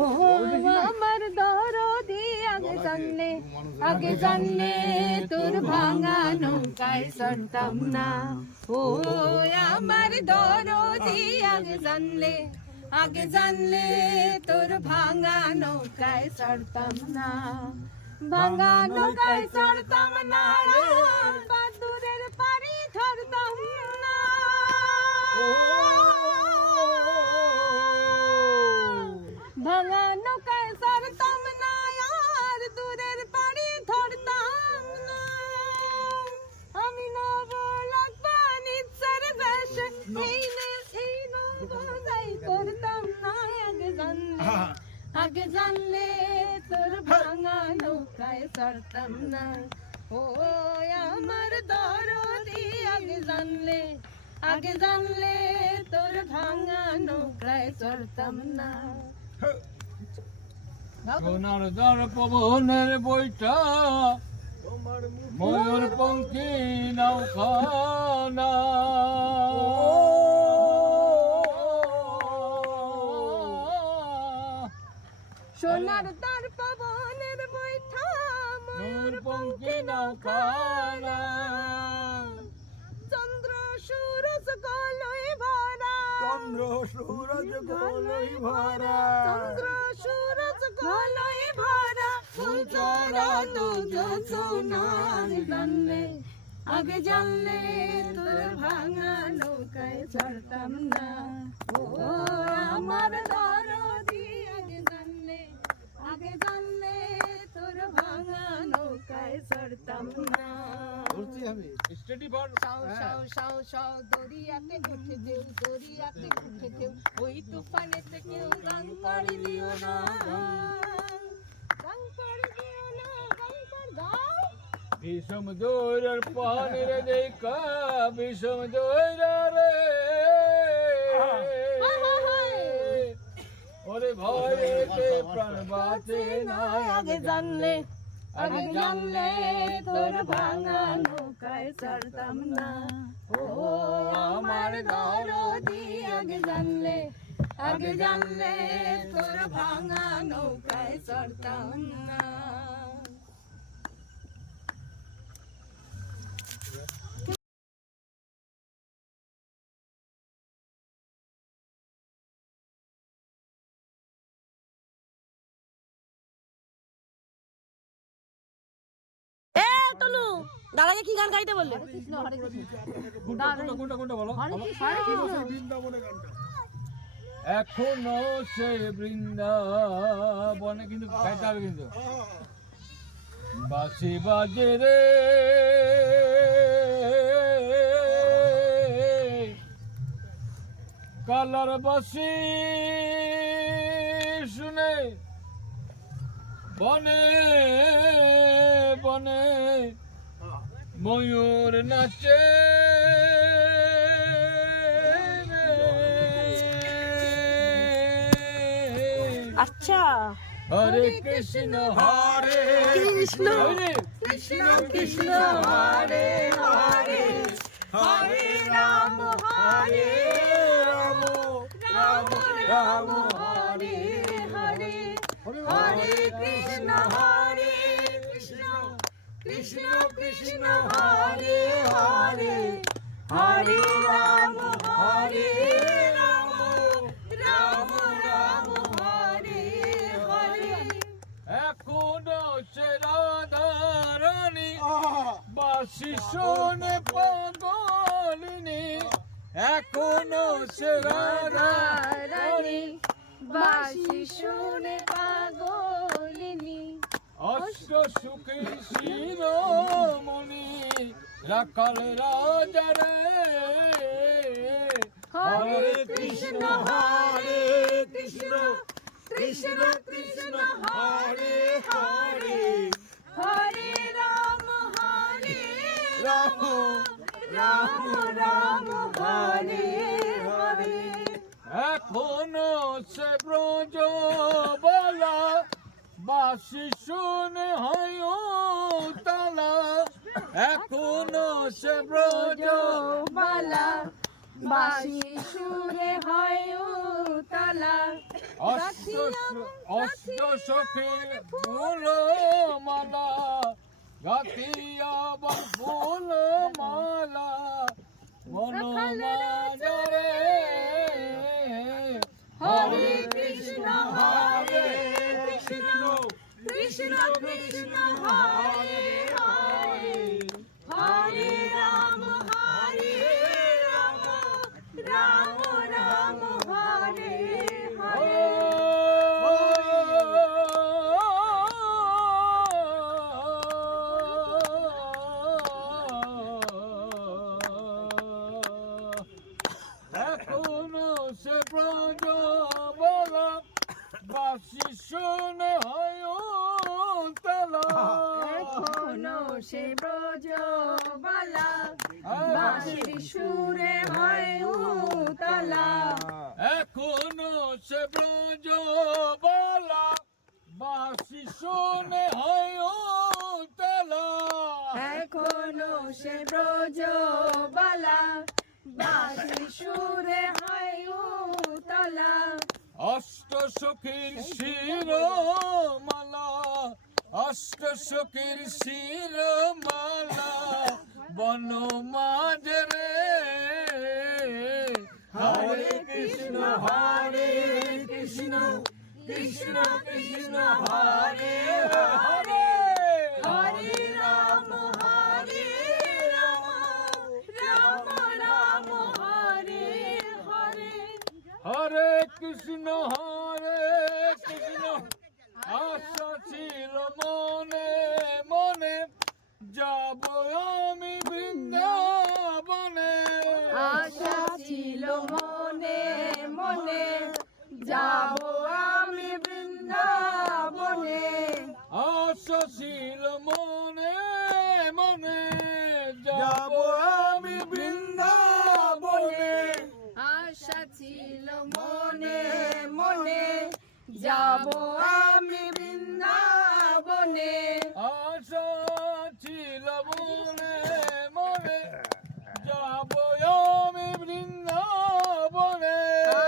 ও আমার দরদি আগে জানলে তোর ভাঙা নৌকায় চড়তাম না। ও আমার দরদি আগে জানলে তোর ভাঙা নৌকায় চড়তাম না। ভাঙা নৌকায় চড়তাম না, বাদুরের পাড়ি ধরতাম না। ভাঙা নৌকায় চড়তাম না, আর দূরের পাড়ি ধরতাম না। আমি নবলক নিচ্ছার বেশে এই নবজাই করতাম না। আগে জানলে তোর ভাঙা নৌকায় চড়তাম না। ও আমার দরদি আগে জানলে তোর ভাঙা নৌকায় চড়তাম না। সোনার দর পবনের বইটা ময়ূর পঙ্খী নৌখানা। সোনার দর পবনের বইটা ময়ূর পঙ্খী নৌখানা। চন্দ্র সূরজ গলই ভরা, চন্দ্র সূরজ গলই ভরা, চন্দ্র সূরজ গলই ভরা। ফুলচরা দুধ সোনার আগে জানলে তোর ভাঙা নৌকায় চড়তাম না। ও আমার দরদি আগে জানলে তোর ভাঙা নৌকায় চড়তাম না। দরিয়াতে উঠে দেও ওই তুফানেতে কেউ গান করে দিও না। গান করে দিও না, গান কর দাও। বিষম দৈরের পানের দেখা বিষম দৈরা রে, ওরে ভয়েতে প্রাণ বাঁচে না। আগে জানলে তোর ভাঙা নৌকায় চড়তাম না। ও আমার দরদি আগে জানলে তোর ভাঙা নৌকায় চড়তাম না। দাদাকে কি গান গাইতে বললে? এখনো সে বৃন্দাবনে, কিন্তু গাইতে হবে, কিন্তু বাঁশি বাজে রে কালার বাঁশি শুনে বনে বনে ময়ূর নাচে। আচ্ছা, হরে কৃষ্ণ হরে কৃষ্ণ কৃষ্ণ কৃষ্ণ হরে হরে, হরে রাম রাম রাম হরে হরে, হরে কৃষ্ণ কৃষ্ণ কৃষ্ণ হরে হরে, হরে রাম রাম রাম হরে হরে। এখনো সে রাধারানী বাঁশি শোনে পাগলিনী। এখনো সে রাধারানী বাঁশি শুনে পাগলিনী। অষ্ট সুখী শিরোমণি রাখাল রাজা রে। হরে কৃষ্ণ কৃষ্ণ কৃষ্ণ হরে হরে, হরে রাম রাম রাম হরে হরে। এখনো সে ব্রজ বলা বাঁশি শুনে হয় তালা। এখনো সে ব্রজ বালা বাঁশি সুরে হয় উতলা অষ্ট সখীর ফুল মালা গাতিয়া ফুল মালা বনমাজরে হরে কৃষ্ণ কৃষ্ণ কৃষ্ণ কৃষ্ণ হরে হরে হরে রাম রাম রাম হরে হরে এখনো সে ব্রজ বলা বাসি শুনে হয় তালা এখনো সে ব্রজ বালা বাঁশির সুরে হয় উতলা এখনো সে ব্রজ বলা বাসি শুনে হয় তালা এখনো সে ব্রজ বালা বাঁশির সুরে হয় উতলা অষ্ট সখীর শিরমালা অষ্ট সখীর শিরমালা বনমাজরে হরে কৃষ্ণ কৃষ্ণ কৃষ্ণ হরে হরে হরে রাম রাম রাম হরে হরে হরে কৃষ্ণ আশা ছিল মনে মনে যাব আমি বৃন্দাবনে আশা ছিল মনে মনে যাব আমি বৃন্দাবনে আশা ছিল মনে মনে যাব আমি বৃন্দাবনে আশা ছিল মনে মনে যাব আমি বৃন্দাবনে আশা ছিল মনে মনে যাব আমি বৃন্দাবনে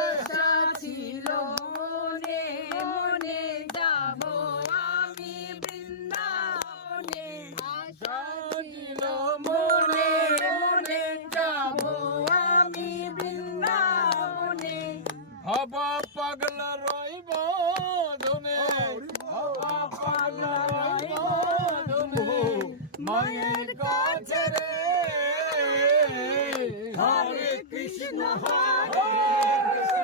আশা ছিল মনে মনে যাব আমি বৃন্দাবনে আশা ছিল মনে মনে যাব আমি বৃন্দাবনে বাবা পাগলা রইব ধনে বাবা পাগলা রইব ধনে মায়ের কাছে রে হরে কৃষ্ণ হরে কৃষ্ণ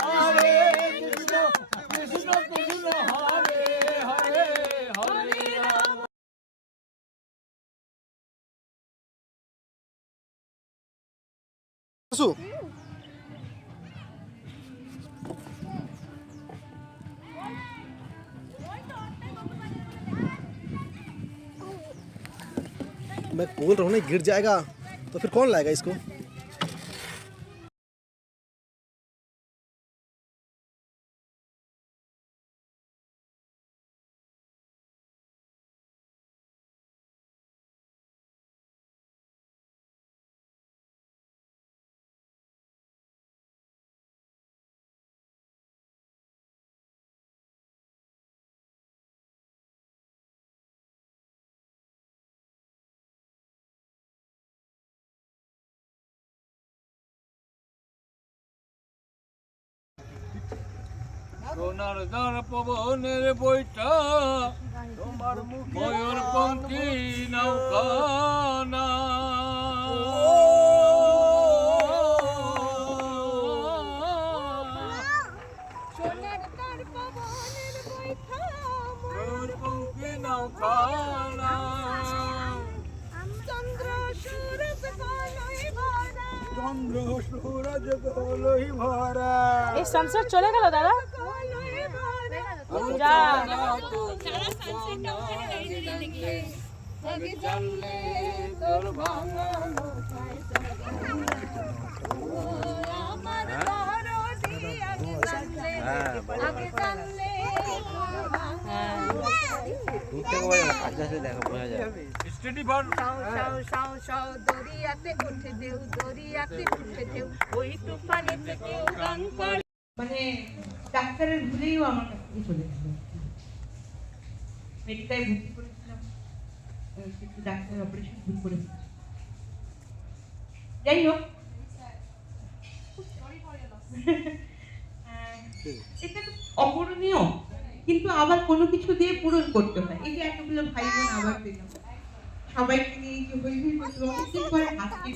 হরে কৃষ্ণ কৃষ্ণ হরে হরে হরে রাম मैं बोल रहा हूँ ना गिर जाएगा तो फिर कौन लाएगा इसको। সোনার দ্বার পবনের বইটা ময়ূর পঙ্খী নৌকানা সোনার তার পবনের বৈঠা ময়ূর পঙ্খী নৌকানা চন্দ্র সূরজ কালোয় ভরা চন্দ্র সূরজ গোলই ভরা। এই সানসেট চলে গেল দাদা কালোয় ভরা যা সারা সানসেটটা ওখানে দাঁড়িয়ে দাঁড়িয়ে দেখলে আগে জানলে তোর ভাঙা নৌকায় ও আমার দরদি আগে জানলে তোর ভাঙা স্টেডি ফার সাও সাও দরিয়াতে উঠে দেও দরিয়াতে উঠে দেও ওই তুফানেতে কেউ গান করে মানে ডাক্তারের ভুলেও আমার কাছ থেকে চলে গেল। মেডিকেলে ভর্তি করেছিলাম, কিন্তু ডাক্তার অপারেশন ভুল করে দিয়েছে। যাই হোক, এটা তো অপূরণীয়, কিন্তু আবার কোনো কিছু দিয়ে পূরণ করতে হয়। এই যে এতগুলো ভাই বোন আবার পেলাম, সবাইকে নিয়ে যে হই হই করতে অনেকদিন পরে হাসছি,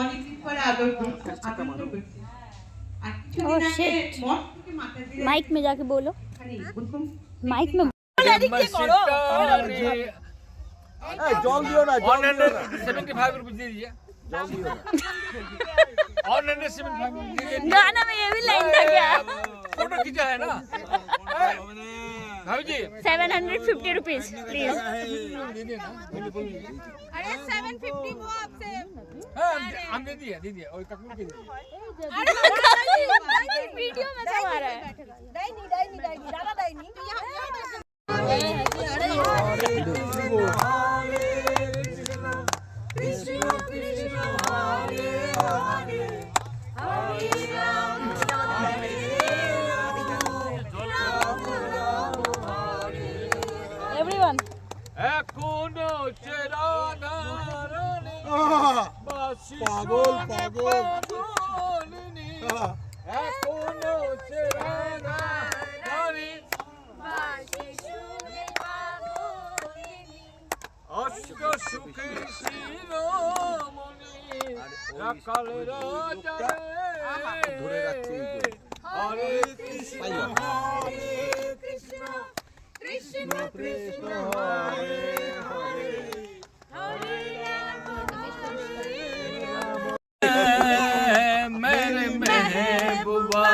অনেকদিন পরে আদর করছি, আনন্দ করছি। আর কিছুদিন আগে মঠ থেকে মাথা দিয়ে माइक में जाके बोलो, খালি ওরকম माइक में জল দিও না, জল দিও না। 175 रुपए दे दीजिए জল दियो ना। 175 रुपए गाना में ये भी लाइन था क्या? फोटो खींचा है ना भाभी जी 750 रुपीज प्लीज। अरे 750 वो आपसे हाँ हम दे दिए और ककूर के दिए अरे वीडियो में सब आ रहा है। डाइनी दादा डाइनी कृष्ण कृष्ण हरे हरे हरे राम हरे राम हरे एवरीवन एकोनो चेराना रानी बासी पागल, पागल। पागलनी एकोनो चेराना रानी अष्ट सुखी शिरोमणि राकाल राजा ধরে রাখছি हरे कृष्ण कृष्ण कृष्ण हरे हरे हरे राम मेरे महबूबा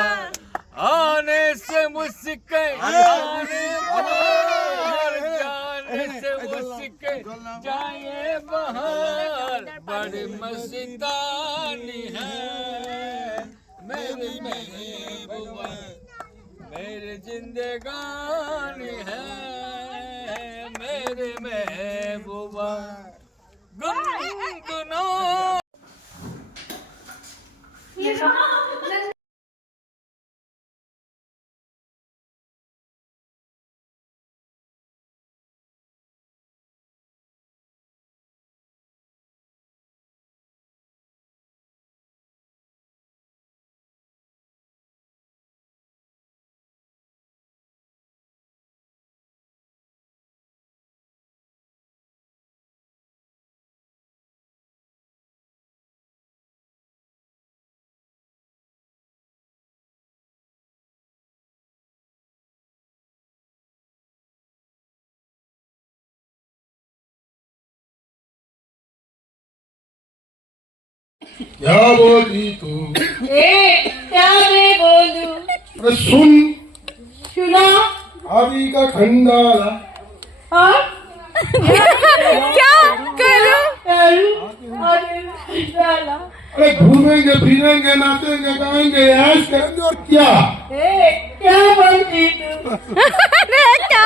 आने से मुस्के आने बाहर जाने से मुस्के जाए बाहर बड़ी मस्तानी है मेरी महबूबा मेरी जिंदगानी है मेरे महबूबा गुनगुनो क्या बोली तू? क्या मैं बोलूं अरे सुन, सुना आदि का खंडाला और क्या करूं? अरे घूमेंगे फिरेंगे नाचेंगे गाएंगे ऐश करेंगे और क्या? क्या बोलती तू अरे क्या